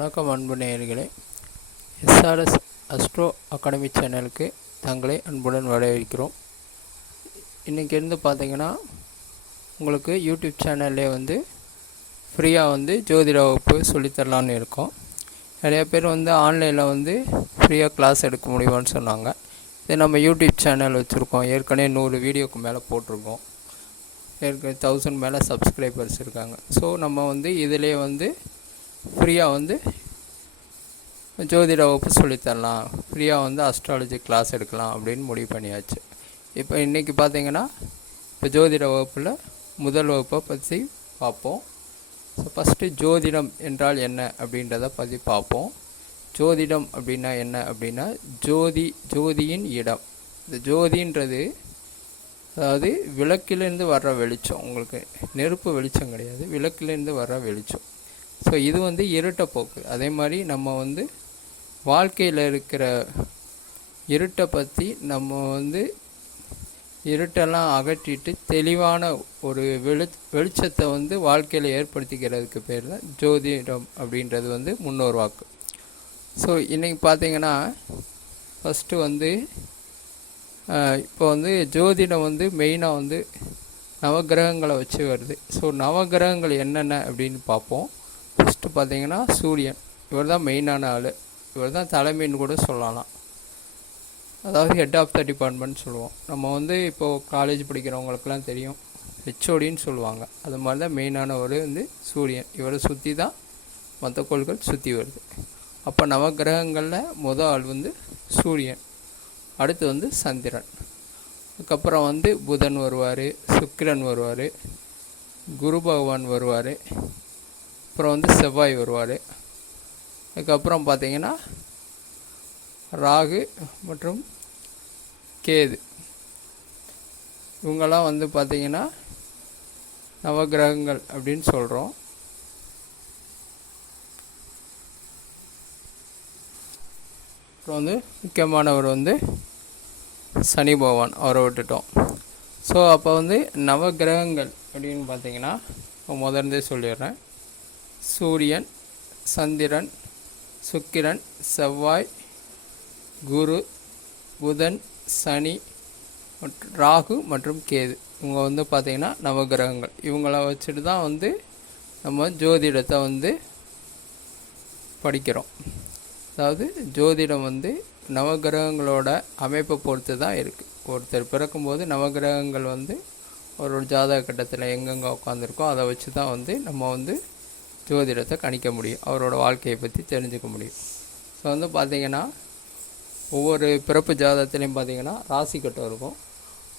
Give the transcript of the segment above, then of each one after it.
வணக்கம் அன்பு நேயர்களே, எஸ்ஆர்எஸ் அஸ்ட்ரோ அகாடமி சேனலுக்கு தங்களை அன்புடன் வரவேற்கிறோம். இன்றைக்கி இருந்து பார்த்தீங்கன்னா உங்களுக்கு யூடியூப் சேனல்லே ஃப்ரீயாக ஜோதிட வகுப்பு சொல்லித்தரலான்னு இருக்கோம். நிறைய பேர் ஆன்லைனில் ஃப்ரீயாக கிளாஸ் எடுக்க முடியுமான்னு சொன்னாங்க. இது நம்ம யூடியூப் சேனல் வச்சுருக்கோம். ஏற்கனவே 100 வீடியோக்கு மேலே போட்டிருக்கோம். ஏற்கனவே 1000 மேலே சப்ஸ்கிரைபர்ஸ் இருக்காங்க. ஸோ நம்ம இதிலே ஃப்ரீயாக ஜோதிட வகுப்பு சொல்லித்தரலாம், ஃப்ரீயாக அஸ்ட்ராலஜி கிளாஸ் எடுக்கலாம் அப்படின்னு முடிவு பண்ணியாச்சு. இப்போ இன்றைக்கி பார்த்தீங்கன்னா ஜோதிட வகுப்பில் முதல் வகுப்பை பற்றி பார்ப்போம். ஸோ ஃபஸ்ட்டு ஜோதிடம் என்றால் என்ன அப்படின்றத பற்றி பார்ப்போம். ஜோதிடம் அப்படின்னா என்ன அப்படின்னா ஜோதியின் இடம். இந்த ஜோதின்றது அதாவது விளக்கிலேருந்து வர்ற வெளிச்சம். உங்களுக்கு நெருப்பு வெளிச்சம் கிடையாது, விளக்கிலேருந்து வர்ற வெளிச்சம். ஸோ இது இருட்டை போக்கு. அதே மாதிரி நம்ம வாழ்க்கையில் இருக்கிற இருட்டை பற்றி நம்ம இருட்டெல்லாம் அகற்றிட்டு தெளிவான ஒரு வெளிச்சத்தை வாழ்க்கையில் ஏற்படுத்திக்கிறதுக்கு பேர் தான் ஜோதிடம் அப்படின்றது முன்னோர் வாக்கு. ஸோ இன்றைக்கி பார்த்தீங்கன்னா ஃபஸ்ட்டு இப்போ ஜோதிடம் மெயினாக நவகிரகங்களை வச்சு வருது. ஸோ நவகிரகங்கள் என்னென்ன அப்படின்னு பார்ப்போம். ஃபஸ்ட்டு பார்த்தீங்கன்னா சூரியன். இவர் தான் மெயினான ஆள். இவர் தான் தலைமைன்னு கூட சொல்லலாம். அதாவது ஹெட் ஆஃப் த டிபார்ட்மெண்ட் சொல்லுவோம். நம்ம இப்போது காலேஜ் படிக்கிறவங்களுக்கெல்லாம் தெரியும், ஹெச்ஓடின்னு சொல்லுவாங்க. அது மாதிரி தான் மெயினான ஒரு சூரியன். இவரை சுற்றி தான் மற்ற கோள்கள் சுற்றி வருது. அப்போ நவகிரகங்களில் முதல் ஆள் சூரியன். அடுத்து சந்திரன். அதுக்கப்புறம் புதன் வருவார், சுக்கிரன் வருவார், குரு பகவான் வருவார், அப்புறம் செவ்வாய் வருவார். அதுக்கப்புறம் பார்த்திங்கன்னா ராகு மற்றும் கேது. இவங்கெல்லாம் பார்த்திங்கன்னா நவகிரகங்கள் அப்படின்னு சொல்கிறோம். அப்புறம் முக்கியமானவர் சனி பகவான், அவரை விட்டுட்டோம். ஸோ அப்போ நவகிரகங்கள் அப்படின்னு பார்த்திங்கன்னா முதல்ல சொல்லிடுறேன். சூரியன், சந்திரன், சுக்கிரன், செவ்வாய், குரு, புதன், சனி, ராகு மற்றும் கேது. இவங்க பார்த்திங்கன்னா நவகிரகங்கள். இவங்கள வச்சுட்டு தான் நம்ம ஜோதிடத்தை படிக்கிறோம். அதாவது ஜோதிடம் நவகிரகங்களோட அமைப்பை பொறுத்து தான் இருக்குது. ஒருத்தர் பிறக்கும்போது நவகிரகங்கள் ஒரு ஜாதக கட்டத்தில் எங்கெங்கே உட்காந்துருக்கோ அதை வச்சு தான் நம்ம ஜோதிடத்தை கணிக்க முடியும், அவரோட வாழ்க்கையை பற்றி தெரிஞ்சுக்க முடியும். ஸோ பார்த்திங்கன்னா ஒவ்வொரு பிறப்பு ஜாதகத்துலேயும் பார்த்திங்கன்னா ராசி கட்டம் இருக்கும்.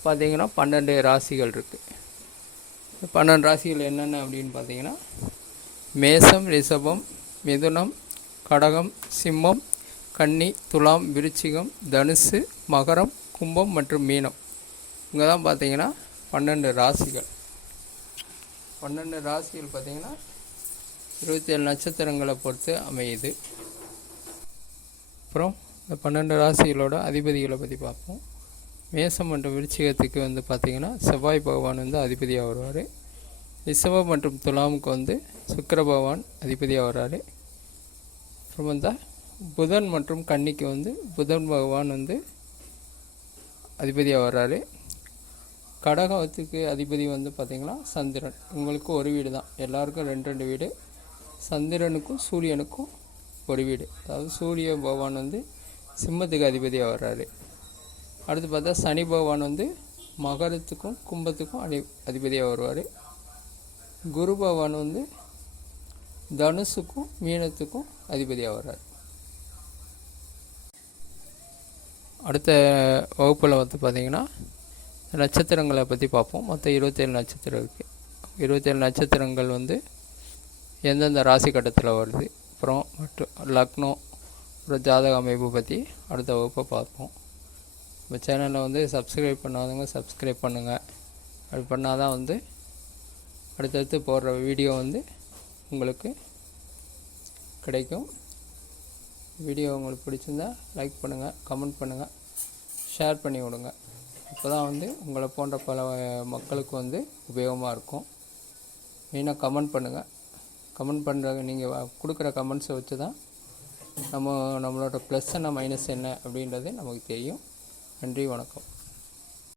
பார்த்திங்கன்னா 12 ராசிகள் இருக்குது. 12 ராசிகள் என்னென்ன அப்படின்னு பார்த்திங்கன்னா மேசம், ரிஷபம், மிதுனம், கடகம், சிம்மம், கன்னி, துலாம், விருச்சிகம், தனுசு, மகரம், கும்பம் மற்றும் மீனம். இங்கே தான் பார்த்திங்கன்னா 12 ராசிகள். 12 ராசிகள் பார்த்திங்கன்னா 27 நட்சத்திரங்களை பொறுத்து அமையுது. அப்புறம் இந்த 12 ராசிகளோட அதிபதிகளை பற்றி பார்ப்போம். மேசம் மற்றும் விருச்சிகத்துக்கு பார்த்திங்கன்னா செவ்வாய் பகவான் அதிபதியாக வருவார். ரிஷபம் மற்றும் துலாமுக்கு சுக்கிர பகவான் அதிபதியாக வர்றார். அப்புறம் புதன் மற்றும் கன்னிக்கு புதன் பகவான் அதிபதியாக வர்றாரு. கடகத்துக்கு அதிபதி பார்த்திங்கன்னா சந்திரன். உங்களுக்கு ஒரு வீடு தான், எல்லாருக்கும் 2 வீடு. சந்திரனுக்கும் சூரியனுக்கும் ஒரு வீடு. அதாவது சூரிய பகவான் சிம்மத்துக்கு அதிபதியாக வர்றாரு. அடுத்து பார்த்தா சனி பகவான் மகரத்துக்கும் கும்பத்துக்கும் அதிபதியாக வருவார். குரு பகவான் தனுசுக்கும் மீனத்துக்கும் அதிபதியாக வர்றார். அடுத்த வகுப்பில் பார்த்திங்கன்னா நட்சத்திரங்களை பற்றி பார்ப்போம். மொத்தம் 27 நட்சத்திரம் இருக்குது. 27 நட்சத்திரங்கள் எந்தெந்த ராசி கட்டத்தில் வருது, அப்புறம் மற்றும் லக்னம், அப்புறம் ஜாதக அமைப்பு பற்றி அடுத்த வகுப்பை பார்ப்போம். நம்ம சேனலில் சப்ஸ்கிரைப் பண்ணாதவங்க சப்ஸ்கிரைப் பண்ணுங்கள். அப்படி பண்ணால் தான் அடுத்தடுத்து போடுற வீடியோ உங்களுக்கு கிடைக்கும். வீடியோ உங்களுக்கு பிடிச்சிருந்தா லைக் பண்ணுங்கள், கமெண்ட் பண்ணுங்கள், ஷேர் பண்ணி விடுங்க. அப்போ தான் உங்களை போன்ற பல மக்களுக்கு உபயோகமாக இருக்கும். மெயினாக கமெண்ட் பண்ணுங்கள். கமெண்ட் பண்ணுறாங்க. நீங்கள் கொடுக்குற கமெண்ட்ஸை வச்சு தான் நம்மளோட ப்ளஸ் என்ன மைனஸ் என்ன அப்படின்றது நமக்கு தெரியும். நன்றி, வணக்கம்.